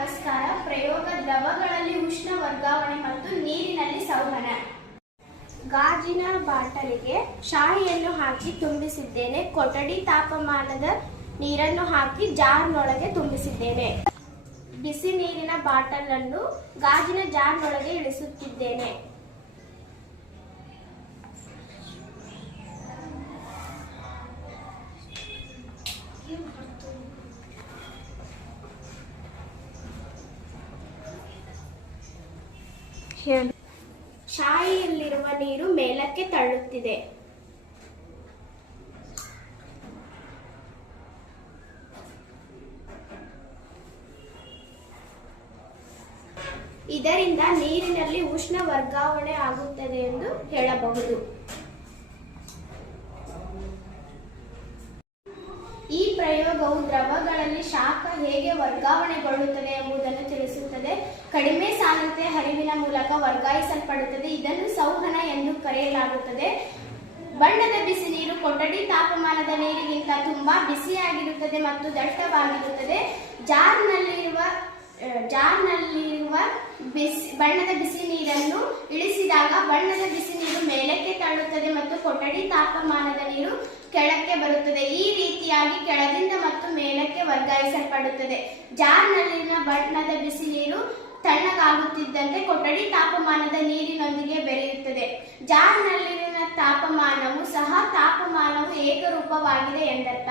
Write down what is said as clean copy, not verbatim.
ನಮಸ್ಕಾರ. ಪ್ರಯೋಗ ದ್ರವಗಳಲ್ಲಿ ಉಷ್ಣ ವರ್ಗಾವಣೆ ಮತ್ತು ನೀರಿನಲ್ಲಿ ಸಂವಹನ. ಗಾಜಿನ ಬಾಟಲಿಗೆ ಶಾಯಿಯನ್ನು ಹಾಕಿ ತುಂಬಿಸಿದ್ದೇನೆ. ಕೊಠಡಿ ತಾಪಮಾನದ ನೀರನ್ನು ಹಾಕಿ ಜಾರ್ನೊಳಗೆ ತುಂಬಿಸಿದ್ದೇನೆ. ಬಿಸಿ ನೀರಿನ ಬಾಟಲ್ ಅನ್ನು ಗಾಜಿನ ಜಾರ್ನೊಳಗೆ ಇಳಿಸುತ್ತಿದ್ದೇನೆ. ಶಾಯಿಯಲ್ಲಿರುವ ನೀರು ಮೇಲಕ್ಕೆ ತಳ್ಳುತ್ತಿದೆ. ಇದರಿಂದ ನೀರಿನಲ್ಲಿ ಉಷ್ಣ ವರ್ಗಾವಣೆ ಆಗುತ್ತದೆ ಎಂದು ಹೇಳಬಹುದು. ಈ ಪ್ರಯೋಗವು ದ್ರವಗಳಲ್ಲಿ ಶಾಖ ಹೇಗೆ ವರ್ಗಾವಣೆಗೊಳ್ಳುತ್ತದೆ ಎಂಬುದನ್ನು ತಿಳಿಸುತ್ತದೆ. ಕಡಿಮೆ ಸಾಂದ್ರತೆಯ ಹರಿವಿನ ಮೂಲಕ ವರ್ಗಾಯಿಸಲ್ಪಡುತ್ತದೆ. ಇದನ್ನು ಸಂವಹನ ಎಂದು ಕರೆಯಲಾಗುತ್ತದೆ. ಬಣ್ಣದ ಬಿಸಿ ನೀರು ಕೊಠಡಿ ತಾಪಮಾನದ ನೀರಿಗಿಂತ ತುಂಬಾ ಬಿಸಿಯಾಗಿರುತ್ತದೆ ಮತ್ತು ದಟ್ಟವಾಗಿರುತ್ತದೆ. ಜಾರ್ನಲ್ಲಿರುವ ಬಣ್ಣದ ಬಿಸಿ ನೀರನ್ನು ಇಳಿಸಿದಾಗ ಬಣ್ಣದ ಬಿಸಿ ನೀರು ಮೇಲಕ್ಕೆ ತಳ್ಳುತ್ತದೆ ಮತ್ತು ಕೊಠಡಿ ತಾಪಮಾನದ ನೀರು ಕೆಳಕ್ಕೆ ಬರುತ್ತದೆ. ಈ ರೀತಿಯಾಗಿ ಕೆಳಗಿಂದ ಮತ್ತು ಮೇಲಕ್ಕೆ ವರ್ಗಾಯಿಸಲ್ಪಡುತ್ತದೆ. ಜಾರ್ನಲ್ಲಿನ ಬಣ್ಣದ ಬಿಸಿ ನೀರು ತಣ್ಣಗಾಗುತ್ತಿದ್ದಂತೆ ಕೊಠಡಿ ತಾಪಮಾನದ ನೀರಿನೊಂದಿಗೆ ಬೆರೆಯುತ್ತದೆ. ಜಾರ್ನಲ್ಲಿನ ತಾಪಮಾನವು ಏಕರೂಪವಾಗಿದೆ ಎಂದರ್ಥ.